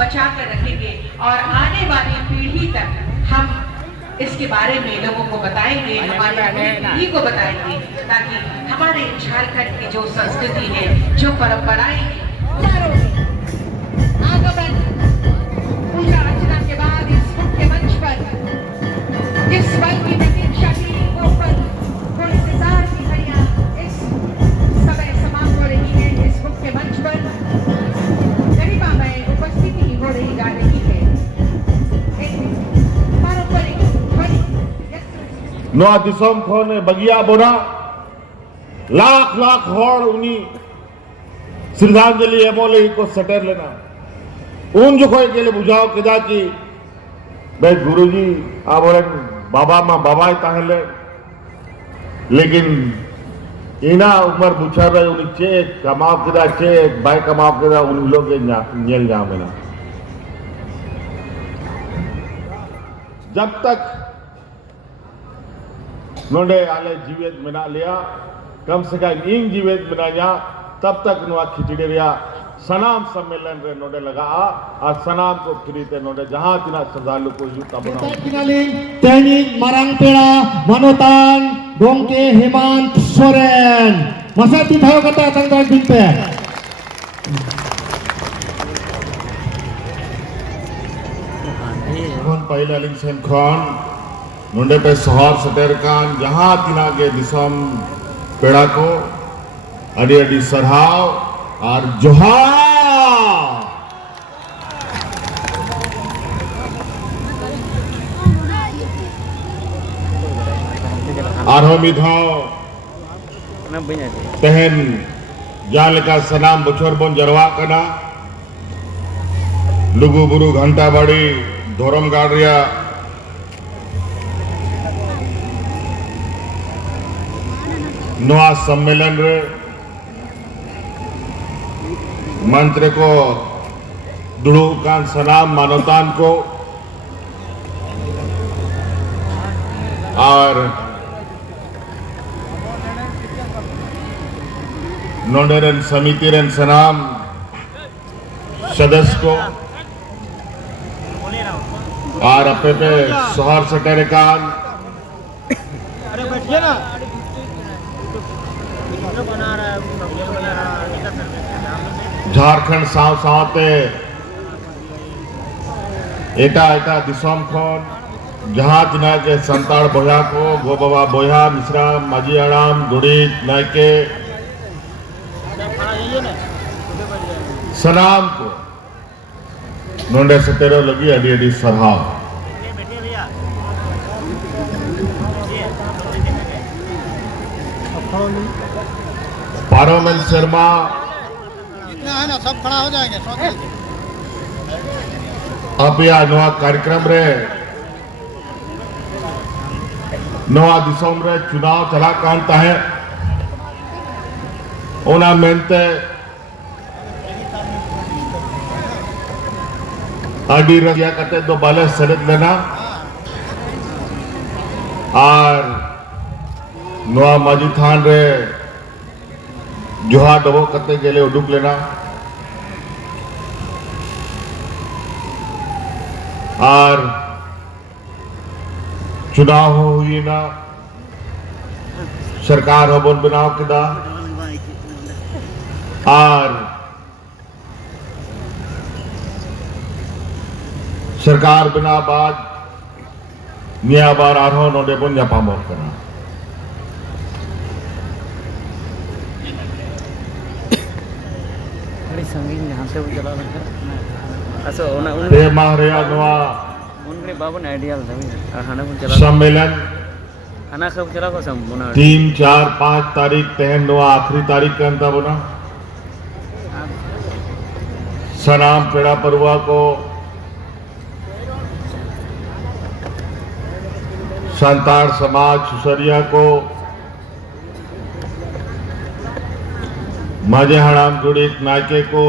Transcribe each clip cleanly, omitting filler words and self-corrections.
बचा कर रखेंगे और आने वाली पीढ़ी तक हम इसके बारे में लोगों को बताएंगे, हमारे पीढ़ी को बताएंगे, ताकि हमारे झारखंड की जो संस्कृति है, जो परंपराएं हैं, आगमन पूजा अर्चना के बाद इस मुख्य मंच पर जिस पल की प्रतीक्षा की वो पल वो इंतजार की घड़ियां इस समय समाप्त हो रही है। इस मुख्य मंच पर गरिमामय उपस्थिति हो रही जा रही है। नवा दिसम खोने बगिया बोना लाख लाख हॉर उन्हीं श्रद्धांजलि एमोले को सटेर लेना उन जो कोई के लिए बुझाओ किदा की भाई गुरुजी आप बोले बाबा माँ बाबा ताहले लेकिन इना उम्र बुझा रहे उन्हीं चेक कमाओ किदा चेक बाई कमाओ किदा उन लोग के न्यल जामेना जब तक नोडे आले जीवित मिना लिया कम से कम इन जीवित मिनाया तब तक नुआ खिचड़िया सनाम सम्मेलन रे नोडे लगा और सनाम को फ्रीते नोडे जहां तिना श्रद्धालु को युता बनाओ टेनिक मारांग पेड़ा मनोतान गोंके हेमंत सोरेन मसा तिथाव कता तंग बिनते कौन पहले लिंगसेन खान नोडे पे सोहर सटेर कान जहां तिना के दिसम पेड़ा को अड़ी अड़ी सरहाव और जोहार और हम इधाओ तहन जाल का सनाम बछोर बन जरवा कना लुगु बुरु घंटा बाड़ी धोरम गाड़िया नवा सम्मेलन रे मंत्र को दुड़ुकान सनाम मानवतान को और नोडेरन समिति रन सनाम सदस्य को और अपने पे सोहर सटेरे कान झारखंड साव सावते एटा एटा दिसम खन जहां तिना के संताड़ बोया को गो बाबा बोया मिश्रा माजी आराम गुड़ीत नायके सनाम को नोंडे सतेरो लगी अड़ी अड़ी सरहाव पारोमेल शर्मा इतना है ना सब खड़ा हो जाएंगे अब यह नवा कार्यक्रम रे नवा दिसम रे चुनाव चला कांता है ओना मेनते अडी रगिया करते दो बाले सड़क लेना और नवा माजी थान रे जोहा डबो करते गेले उडुक लेना और चुनाव हुई ना सरकार हबन बनाव किदा और सरकार बिना बाद निया बार आरो नोडे बन जापाम करना संगीन यहाँ से चला अच्छा ते माहरिया नवा उनके बाबू ने आइडिया था खाना को चला सम्मेलन खाना सब चला को सब बना 3, 4, 5 तारीख तहन नवा आखिरी तारीख का अंता बना सनाम पेड़ा परुआ को संताड़ समाज सुसरिया को माजे हड़ाम जुड़ित नायके को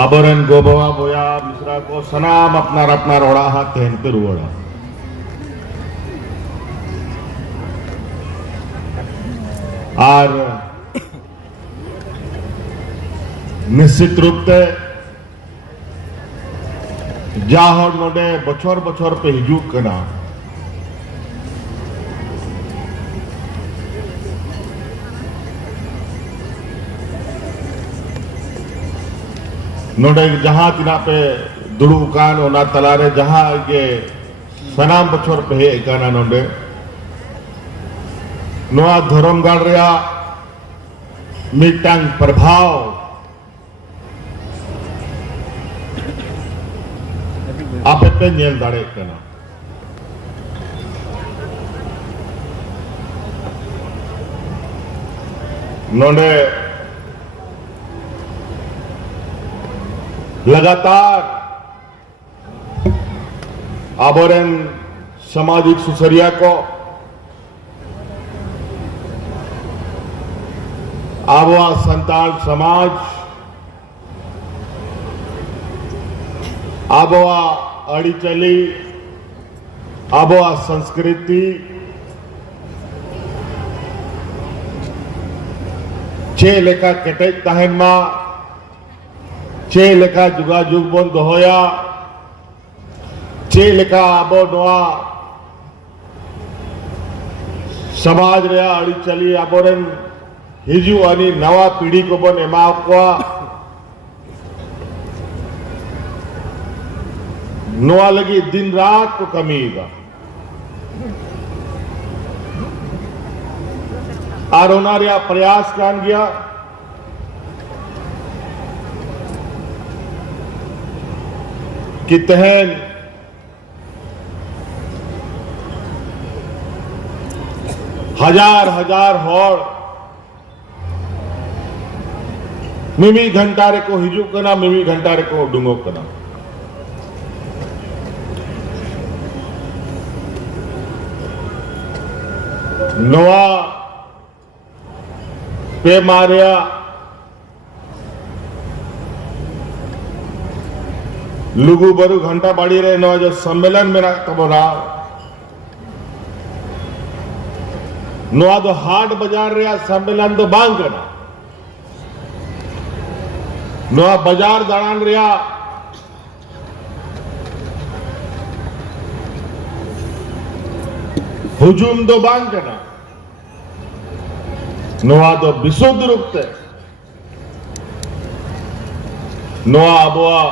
आबरन गोबवा बोया मिश्रा को सनाम अपना अपना रोड़ा हाथ तहन पे रुड़ा और निश्चित रूप से जहाँ नोडे बछर बछर पे हिजूक कना नोडे जहाँ तिना पे दुड़ुकान ओना तलारे जहाँ के सनाम बछर पे हे कना नोडे नोआ धर्मगढ़ रिया मिटांग प्रभाव आपे पे नेल दाड़े कना नोडे लगातार आबोरेन सामाजिक सुसरिया को आबोआ संताल समाज आबोआ अड़ीचली आबोआ संस्कृति चे लेका केटेज तहन मा चे लेका जुगा जुग बन दोहोया चे लेका आबो नोआ समाज रे अड़ीचली आबोरेन हिजू आनी नवा पीढ़ी को बन एमा को नोआ लगी दिन रात को कमीगा और उनारिया प्रयास कान गया कि तहन हजार हजार होड़ मिमी घंटारे को हिजू कना मिमी घंटारे को डुंगो कना नोआ पे मारिया लुगु बरु घंटा बाड़ी रहे नोआ जो सम्मेलन में तब रहा नोआ तो हाट बाजार रहा सम्मेलन तो बांग करना नोआ बाजार दाड़ान रहा हुजूम दो बांग करना नोआ तो विशुद्ध रूप से नोआ अबुआ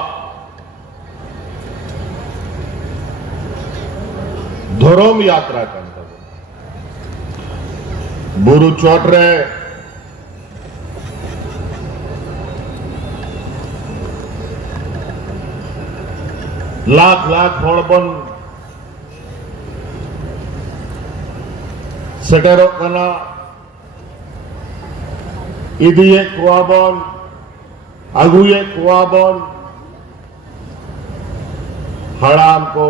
धर्म यात्रा करता बुरु चोट रे लाख लाख होड़ बन सेटेरो कना इदिए कुआबन अगुए कुआबन हड़ाम को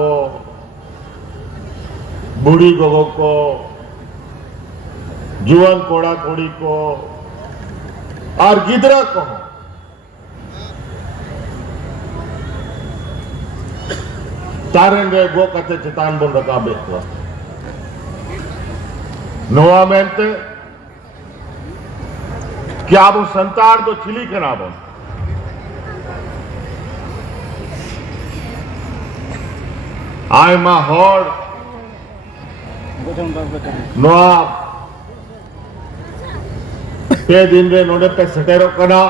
बूढ़ी गोगो को जुआन कोड़ा कोड़ी को और गिदरा को तारेंगे गो कते चितान बन रखा बेतवा नोवामेंटे क्या वो संतार तो चिली के नाम आय मा होड़ नोआ पे दिन रे नोडे पे सटेरो कना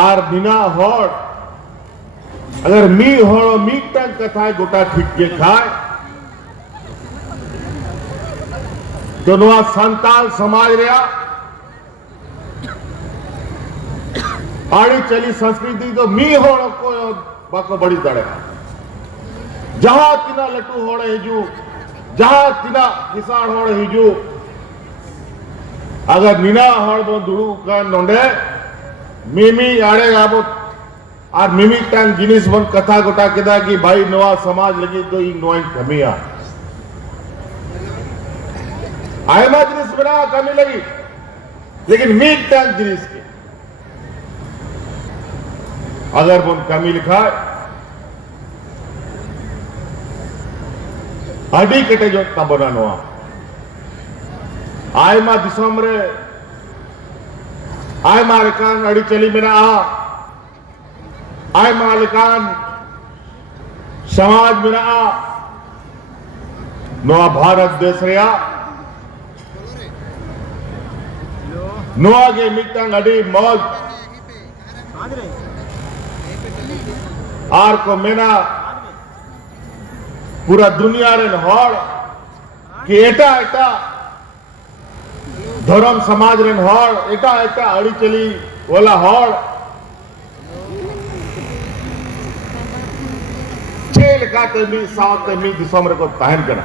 और बिना होड़ अगर मी होड़ो मी तक कथा गोटा ठीक के खाए तो नोआ संताल समाज रहा आड़ी चली संस्कृति तो मी होड़ो को बाको बड़ी दड़े जहां तिना लट्टू होड़े हिजू जहां तिना किसान होड़े हिजू अगर मीना होड़ बो दुड़ू का नोंडे मिमी आड़े आबो और मिमी टांग जिनिस बन कथा गोटा केदा कि भाई नवा समाज लगी तो इन नोई कमिया आयमा जिनिस बना कमी लगी लेकिन मीट टांग जिनिस के अगर बन कमी लिखा अड़ी कटे जो तबना नोआ आयमा दिसम रे आयमा रेकान अड़ी चली मेरा ay malikan समाज मेरा नवा भारत देश रहा नवा के मिटंग अड़ी मौज आर को मेना पूरा दुनिया रे हॉल कि एटा एटा धर्म समाज रे हॉल एटा एटा अड़ी चली वाला हॉल चेल का तेमी साथ तेमी दिसम रे को तहन करा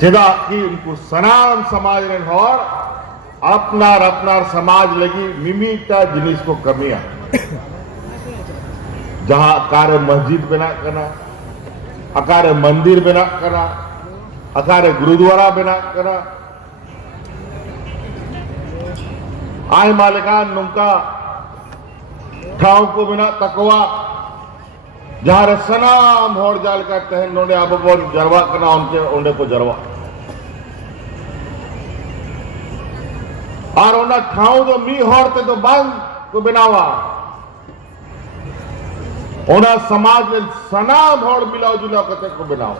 चेदा कि उनको सनाम समाज रे हॉल अपनार अपनार समाज लगी मिमीटा जिनिस को कमिया जहां अकारे मस्जिद बना करना अकारे मंदिर बना करना अकारे गुरुद्वारा बना करना आय मालिकान नुका ठाव को बिना तकवा जहां रे सनाम होड़ जाल का तहन नोडे अब बोल जरवा करना उनके ओंडे को जरवा और ओना ठाव जो मी होड़ते तो बंद को बनावा ओना समाज में सनाम होड़ मिलाओ जुलाओ कते को बनाओ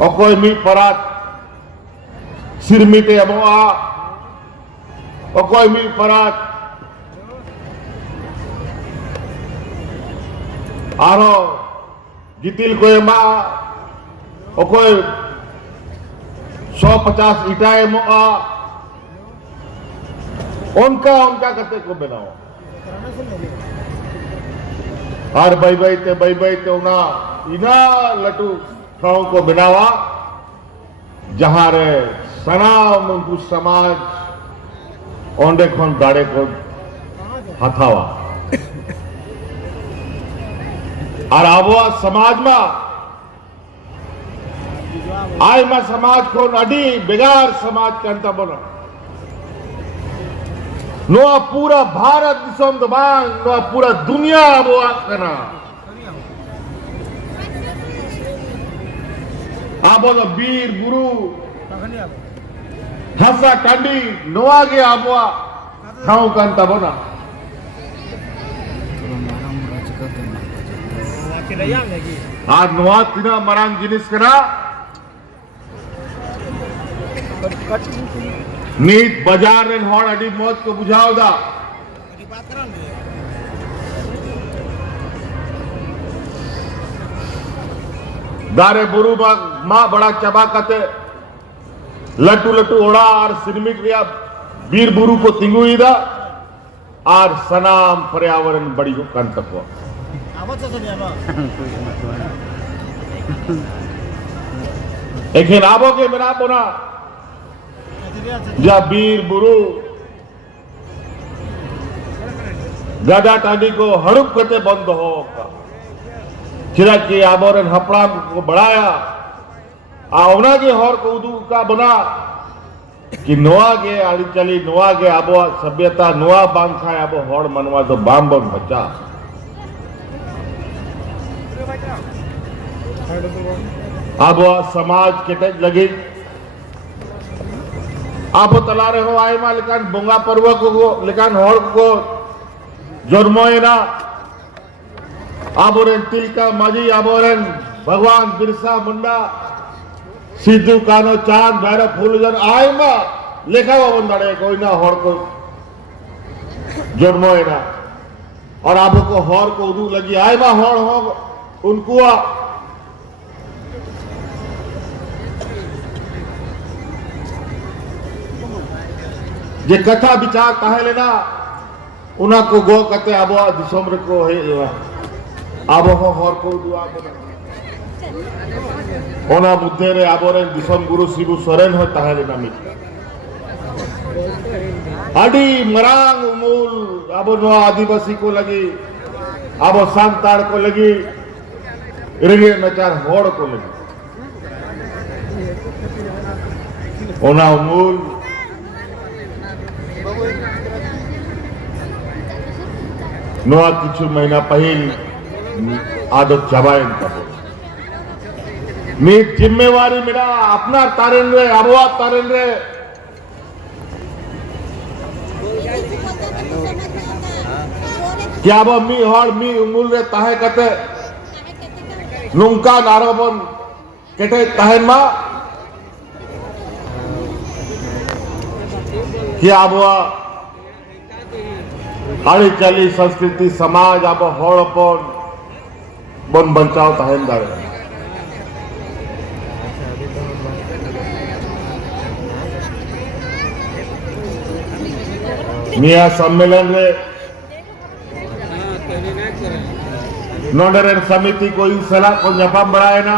और कोई मी परात सिरमिटे अबोआ और कोई मी परात आरो गितिल कोई मा और कोई 150 ईटाएं मोआ उनका उनका कते को बनाओ और बई ते उना इना लटू खाओ को बनावा जहां रे सनाम उनको समाज ओंडे खोन दाड़े को हथावा और आबो समाज में आय में समाज को अड़ी बेगार समाज करता बना नोआ पूरा भारत दिसम दबांग नोआ पूरा दुनिया वो करना आबो तो वीर गुरु हंसा कांडी नोआ के आबो खाऊ करता बना आज नोआ तीना मरांग जिनिस करा नीत बाजार रे हॉड़ अड़ी मौज को बुझाओ दा दारे बुरु माँ बड़ा चबा कते लटू लटू ओड़ा और सिरमिक रिया वीर बुरु को तिंगुई दा और सनाम पर्यावरण बड़ी को कंतक एक आबो के बिना बोना जा वीर बुरु दादा टाडी को हड़प करते बंद हो चिरा के आबोरन हपड़ा को बढ़ाया आवना के हर को उदू का बना कि नोआ के आड़ी चली नोआ के आबो सभ्यता नोआ बांग खाए आबो हड़ मनवा तो बाम बम बचा आबो समाज के लगी आबो तला रहे हो आय मा लेकिन बोंगा पर्व को लेकिन हड़ को जन्मोएना आबोरेन तिलका माजी आबोरेन भगवान बिरसा मुंडा सिद्धू कानो चांद भैरव फूलजन आय मा लेखा बंदाड़े कोई ना हड़ को जन्मोएना और आबो को हड़ को उदू लगी आय मा हड़ हो उनको जे कथा विचार कहे लेना उना को गो कते आबो दिसम रे को हे आबो हो हर को दुआ ओना बुद्धे रे आबो रे दिसम गुरु शिबु सोरेन हो ताहे लेना मिट आडी मरांग मूल आबो नो आदिवासी को लगी आबो सांताड़ को लगी रेगे नचार होड़ को लगी ओना मूल नोआ किछु महीना पहिल आदत चबायन कबो मी जिम्मेवारी मेरा अपना तारेन रे आबवा तारेन रे कि अब मी हर मी उमुल रे ताहे कते नुंका नारोबन केटे ताहे मा कि अब आड़ी संस्कृति समाज अब हड़पन बन बचाव ताहे दाड़े निया सम्मेलन रे नोडरेन समिति को इन सलाह को न्यापम बढ़ाए ना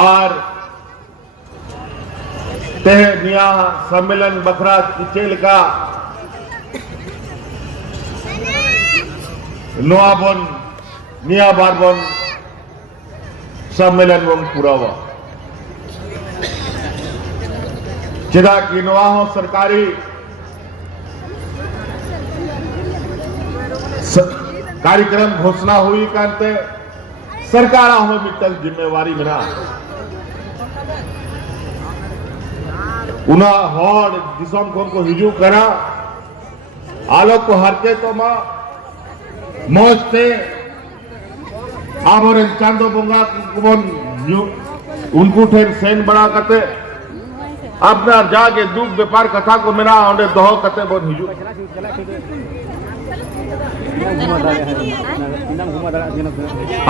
और ते निया सम्मेलन बखरा चेल का नोआबन निया बारबन सम्मेलन बन पूरा हुआ चिदा की नवा हो सरकारी कार्यक्रम घोषणा हुई करते सरकार हो मित्तल जिम्मेवारी मिला उना हॉड दिसम को हिजू करा आलोक को हरके तो मां मौजते आमोरे चांदो बोंगा कुबन उनको ठेर सेन बड़ा करते अपना जाके दुख व्यापार कथा को मेरा ओंडे दोह कते बोन हिजू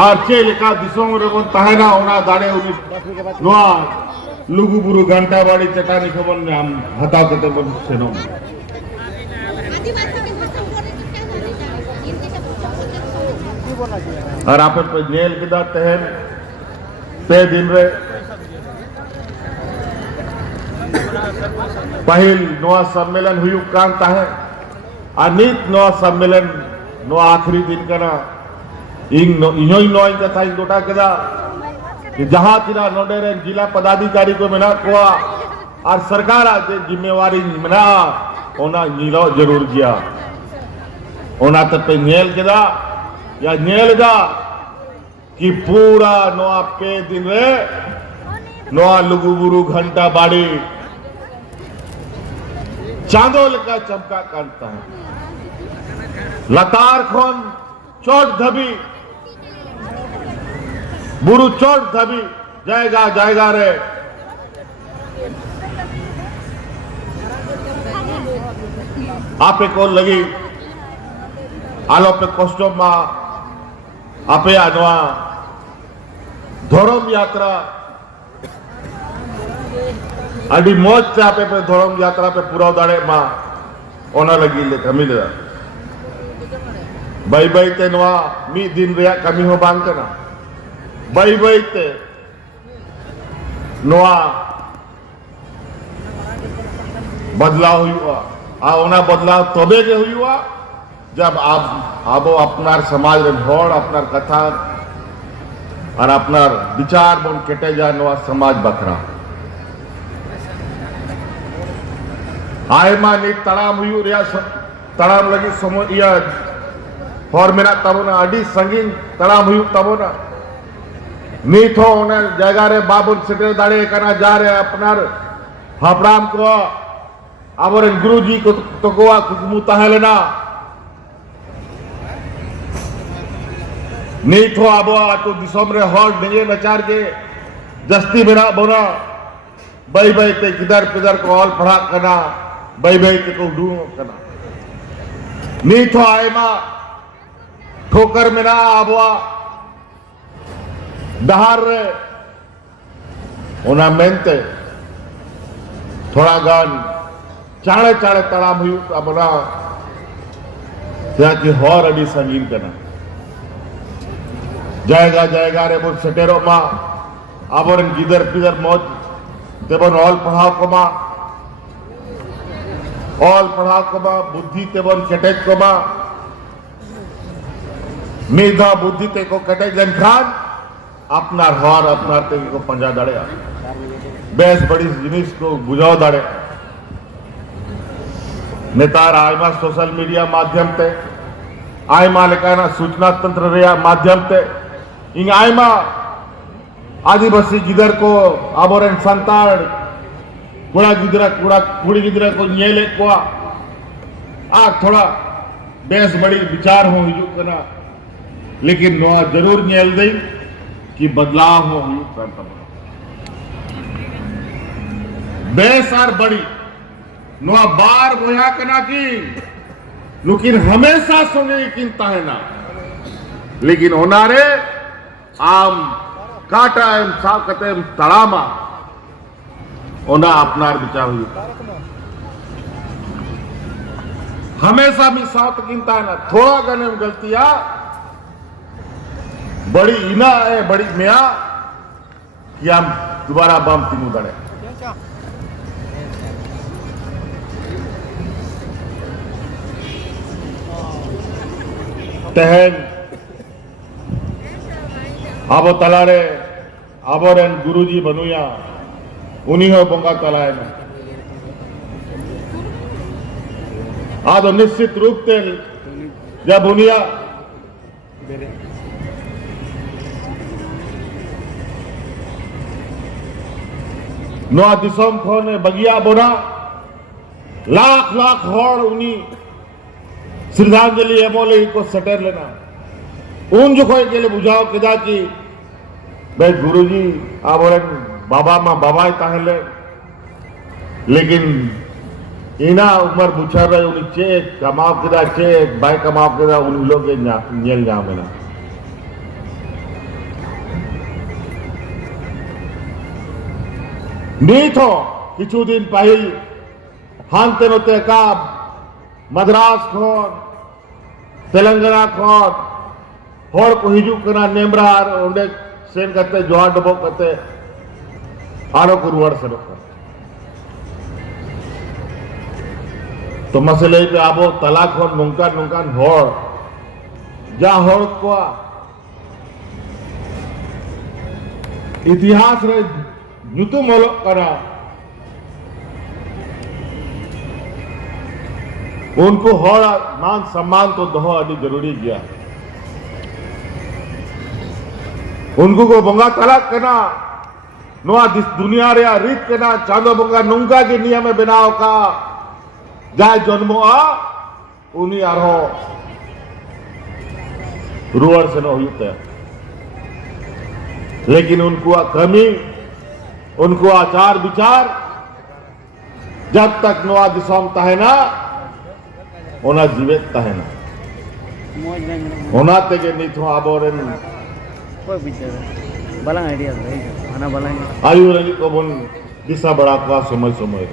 और चे लेका दिसों रे बोन ताहेना ओना दाड़े उनी नोआ लुगु बुरु घंटा बाड़ी चटानी खबन हम हता कते बोन सेनो और आपे पे जेल किदा तहन पे दिन रे पहल नवा सम्मेलन हुई कांता है अनित नवा सम्मेलन नवा आखिरी दिन का ना इन्हों नोई कथा इन दोटा केदा कि जहां तिना नोडेरे जिला पदाधिकारी को मिला कोआ और सरकार आज जिम्मेवारी मिला ओना नीलो जरूर किया ओना तब पे नेल केदा या नेल गा कि पूरा नवा पे दिन रे नवा लुगुबुरु घंटा बाड़ी चांदोल का चमका काटता है लतार खोन चोट धबी बुरु चोट धबी जाएगा रे आपे को लगी आलो पे कष्टों मा आपे आनवा धर्म यात्रा अभी मौज से आपे पे धर्म यात्रा पे पूरा दाड़े मां ओना लगी ले कमी ले बाई बाई ते नवा मी दिन रे कमी हो बांग ना बाई बाई ते नवा बदलाव हुआ आ ओना बदलाव तबे के हुआ जब आप आबो अपनार समाज रे भोड़ अपनार कथा और अपनार विचार बन केटे जा नवा समाज बखरा आयमा नी तड़ाम हुई रिया तड़ाम लगी समो या और मेरा तबोना अडी संगीन तड़ाम हुई तबोना नी थो उन्हें जगह रे बाबुल सिटे दाड़े करना जा रहे अपनार हापराम को आवर गुरुजी को तो गोवा कुकमु ताहेलेना नी थो आबो तो दिसम रे हॉल ढेगे नचार के जस्ती मेरा बोना बाई बाई ते किधर पिधर को हॉल पढ़ा करना बाई बाई ते को ढूंढ करना नी थो आयमा ठोकर मेरा आबवा दहार रे ओना मेनते थोड़ा गान चाड़े चाड़े तड़ाम हुई अपना क्या कि हॉर अभी संगीन करना जाएगा रे बोल सटेरो मा आबरन गिदर पिदर मौज तेबन ऑल पढ़ाओ को मा बुद्धि तेबन कटेज को मा मेधा बुद्धि ते को कटेज खान अपनार हॉर अपनार ते को पंजा दाड़े बेस बड़ी जिनिस को बुझाओ दाड़े नेतार आयमा सोशल मीडिया माध्यम ते आयमा लेकाना सूचना तंत्र रे माध्यम ते इंग आयमा आदिवासी गिदर को आबोरन संताड़ कुड़ा गिदरा को नेले को थोड़ा बेस बड़ी विचार हो हिजू कना लेकिन नोआ जरूर नेल दई कि बदलाव हो हुई करता बेस और बड़ी नोआ बार बोया कना की लेकिन हमेशा संगे किंता है ना लेकिन होनारे आम काटा एम साफ कते एम तड़ामा ओना अपनार विचार हुई हमेशा भी साथ किंता है ना थोड़ा गने में गलतियां बड़ी इना है बड़ी मिया कि हम दोबारा बम तीनू दड़े तहन आबो तलारे आबोरेन गुरुजी बनुया उन्हीं हो बंगा तलाए में आदो निश्चित रूप से जब उनिया नोआ दिसम खोने बगिया बोना लाख लाख होड़ उनी श्रद्धांजलि एमोले को सटर लेना उन जो कोई के लिए बुझाओ किदा की भाई गुरुजी आबोरेन बाबा माँ बाबा ताहले लेकिन इना उमर बुझा रहे उन्हीं चेक कमाओ किदा चेक बाई कमाओ किदा उन लोग के न्यल जामेना नहीं तो किचु दिन पहल हानते नोते का मद्रास खोन तेलंगाना खोन होड़ को हिजू कना नेमरार उन्हें सेन करते जोहार डबो करते आरो को रुआर से रोक तो मसले पे आबो तलाक खोन नुंकान नुंकान होड़ जा होड़ को इतिहास रे युतु मोलक करा उनको होड़ मान सम्मान तो दो अभी जरूरी किया उनको को बंगा तलाक करना नोआ दुनिया रे रीत करना चांदो बंगा नुंगा के नियम में बनाओ का जाय जन्मो उन्हीं आरो रुअर से न हुई लेकिन उनको कमी उनको आचार विचार जब तक नोआ दिसम तहना ओना जीवित तहना ओना तेगे नहीं थो आबोरेन कोई विचार बलांग आइडिया है खाना बलांग आयु रही को बोल दिशा बड़ा का समय समय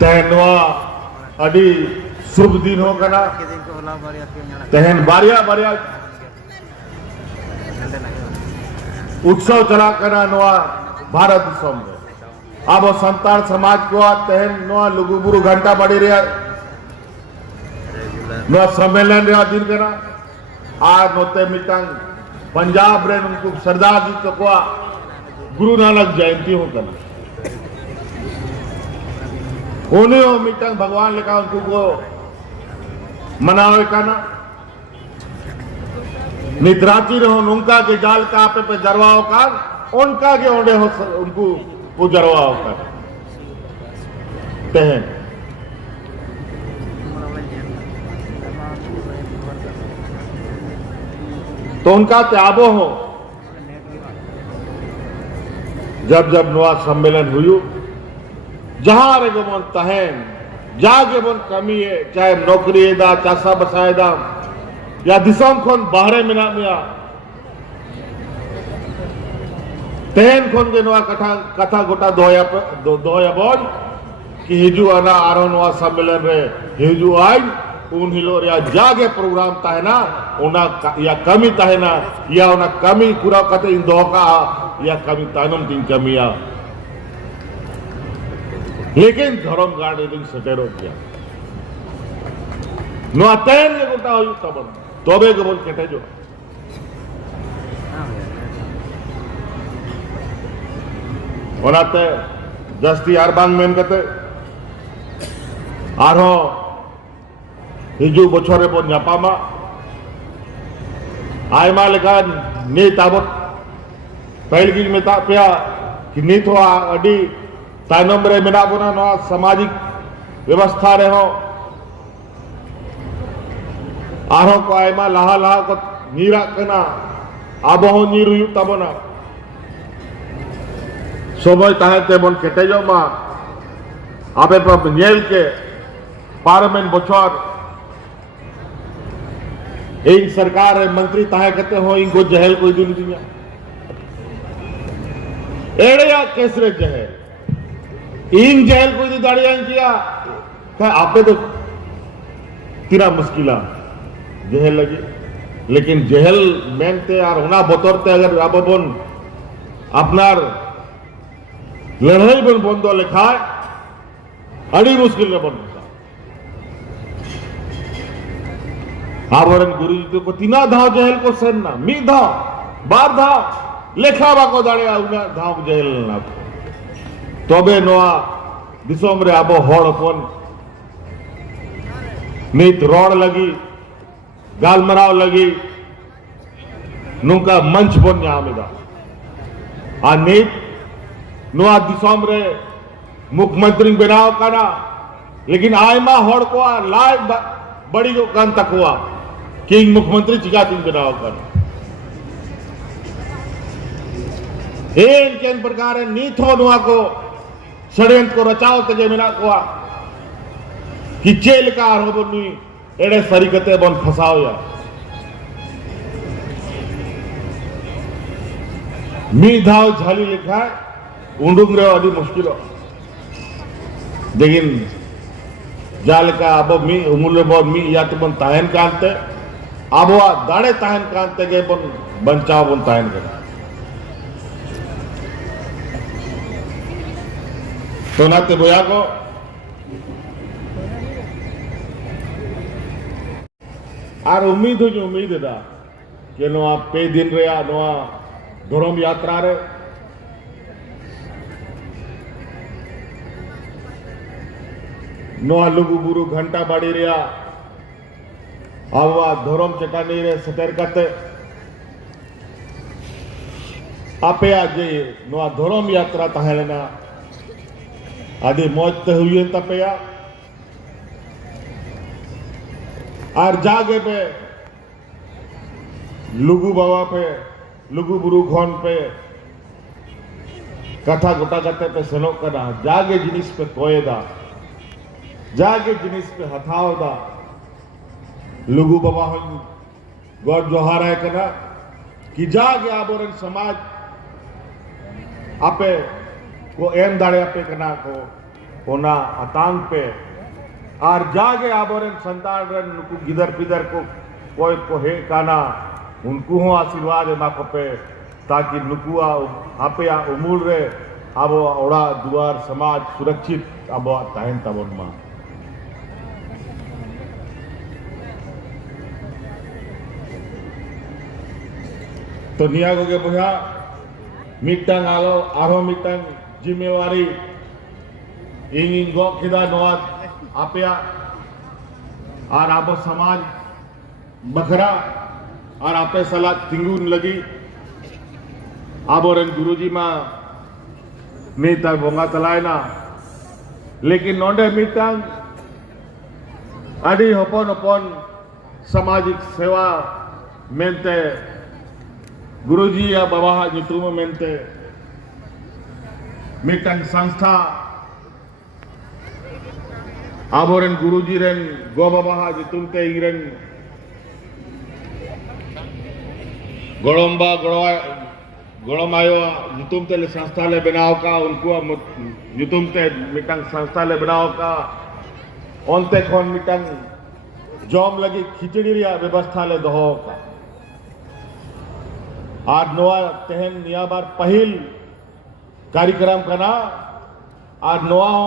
तहनवा अडी शुभ दिन हो कना तहन बारिया बारिया उत्सव चला कना नवा भारत दिसम में अब संतान समाज को तहन नवा लुगुबुरु घंटा बड़ी रे नवा सम्मेलन रे दिन कना आज नोते मिटंग पंजाब रे उनको सरदार जी तो को गुरु नानक जयंती हो कना उन्हें मिटंग भगवान लेका उनको को मनावे का ना निद्राची रहो उनका के जाल का पे पे जरवाओ का उनका के ओंडे हो उनको वो जरवाओ का तहन तो उनका त्यागो हो जब जब नवा सम्मेलन हुई जहां रे गमन तहन जागे बन कमी है चाहे नौकरी दा चासा बसाए दा या दिसम खोन बाहरे मिना मिया तहन खोन के नवा कथा गोटा दोया बोल कि हिजू आना आरो नवा सम्मेलन रे हिजू आई उन हिलो या जागे प्रोग्राम तहना उना या कमी तहना या उना कमी पूरा कते इन दो का या कमी तानम तीन कमिया लेकिन धर्म गार्डनिंग सटेरो किया नो तैन ले गोटा हो तब तोबे के बोल केटे जो ओनाते दस्ती आरबांग मेन कते आरो हिजू बछरे बन न्यापामा आयमा लेका ने ताबत पहल की में ता पिया कि नी तो अडी तायनम रे मेना बोना नवा सामाजिक व्यवस्था रे हो आरो को आयमा लाहा लाहा को नीरा कना आबो हो नीर हुयु ताबोना समय ताहेते बन केटेजो मा आबे पर नेल के पार्लियामेंट बचर एक सरकार रे मंत्री ताहे कहते हो इनको जहल कोई दिन दिया एड़िया केस रे जहल इन जहल कोई दी दाड़ियां किया क्या आपे तो तीरा मुश्किला जहल लगी लेकिन जहल मेनते और होना बतौरते अगर अब बन अपनार लड़ाई बन बंदो लिखा अड़ी मुश्किल में बन आवरण गुरु जी को तीना धाव जहल को सेन ना मी धाव बार धाव लेखा बाको दाड़े उना धाव जहल ना तबे नोआ दिसोम रे आबो हड़ अपन नीत रोड लगी गालमराव लगी नुका मंच बन ᱧᱟᱢᱮᱫᱟ आ नीत नोआ दिसोम रे मुख्यमंत्री बनाव काना लेकिन आयमा हड़ को लाय बड़ी को कान तकवा कि मुख्यमंत्री चिकाती बनाव काना एन केन प्रकार नीत हो नोआ को षड्यंत्र को रचाव तजे मेना को कि चेल का हो बनी एड़े सरीकते बन फसाओ या मी धाव झाली लिखा उंडुंग रे अभी मुश्किल हो लेकिन जाल का अब मी उमुले बन मी या तो बन ताहन कांते अब वो दाड़े ताहन कांते के बन बंचाव बन ताहन करना तो नाते बोया को और उम्मीद हो जो उम्मीद है कि नोआ पे दिन रहा नोआ धर्म यात्रा रे नोआ लुगु बुरु घंटा बाड़ी रहा आवा धर्म चटानी रे सतर करते आपे आज नोआ धर्म यात्रा तहलेना आदि मौज ते हुई तपेया और जागे पे लुगु बाबा पे लुगु बुरु खन पे कथा गोटा कते पे सेनोक कना जागे जिनिस पे कोयदा जागे जिनिस पे हथावदा लुगु बाबा हन गॉड जोहार है कना कि जागे आबोरन समाज आपे को एम दाड़े आपे कना को ओना अतांग पे और जागे आबोरन संतान रन नुकु गिदर पिदर को कोई को हे काना उनको हो आशीर्वाद एमा को पे ताकि नुकुआ आपे आ उमूल रे आबो ओड़ा दुआर समाज सुरक्षित आबो ताहन तबन मा तो निया को के बुझा मिटंग आलो आरो मिटंग जिम्मेवारी इन गो खिदा नोआ आपया और आबो समाज बखरा और आपे सलाह तिंगुन लगी आबोरन गुरुजी मा नेता बोंगा तलायना लेकिन नोंडे मिटंग अडी हपन हपन सामाजिक सेवा मेनते गुरुजी या बाबा नितुम मेनते मिटंग संस्था आबोरन गुरुजी रेन गो बाबा जितुमते इरन गोड़म्बा गोड़मायो जितुमते ले संस्था ले बनाव का उनको जितुमते मिटंग संस्था ले बनाव का ओनते खोन मिटंग जॉम लगी खिचड़ी रिया व्यवस्था ले दहो का आज नोआ तेहन निया बार पहिल कार्यक्रम कना आज नोआ हो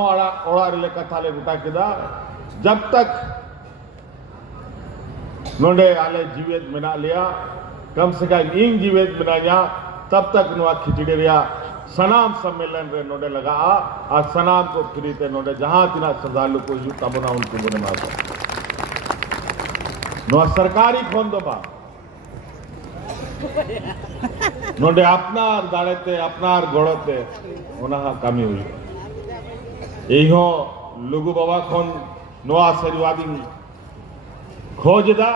ओड़ा ले कथा ले गुटा किदा जब तक नोंडे आले जीवित मिना लिया कम से कम इन जीवित मिना तब तक नोआ खिचड़ी रिया सनाम सम्मेलन रे नोंडे लगा आज सनाम को फ्रीते नोंडे जहां तिना श्रद्धालु को यू तबना उनको बने माता नोआ सरकारी खोन दो बा नोंडे अपनार दाड़ेते अपनार गोड़ते ओना कामी हुई इहो लुगु बाबा खन नवा आशीर्वाद खोजदा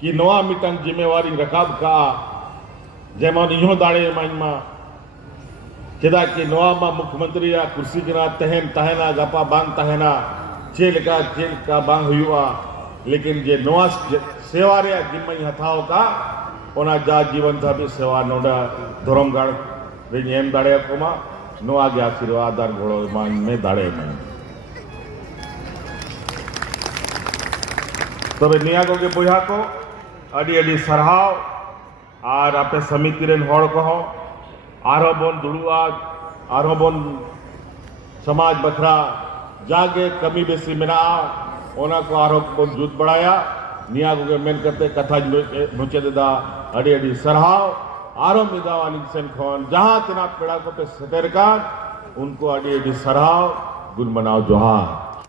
कि नवा मिटन जिम्मेवारी रकाब का जेमन इहो दाड़े माइमा चेदा कि नवा मा मुख्यमंत्री कुर्सी कना तहन तहना गपा बांग तहना चेलका बांग हुआ लेकिन जे नवा सेवा रे जिम्मे हथाव का ओना जा जीवन धाबी सेवा नोडा धर्मगाड़ रे एम दाड़े कोमा नवा गे आशीर्वाद और घोड़ो मान में दाड़े मन तबे निया को के बुझा को अडी अडी सरहाव और आपे समिति रेन हड़ को आरो बन दुड़ुआ आरो बन समाज बखरा जागे कमी बेसी मेना ओना को आरो बन जुट बढ़ाया निया को के मेन करते कथा मुचे देदा अडी अडी सरहाव आरो मिदा वाली सेन खन जहां तना पेड़ा को पे सतेर का उनको अडी अडी सरहाव गुण मनाओ जोहार।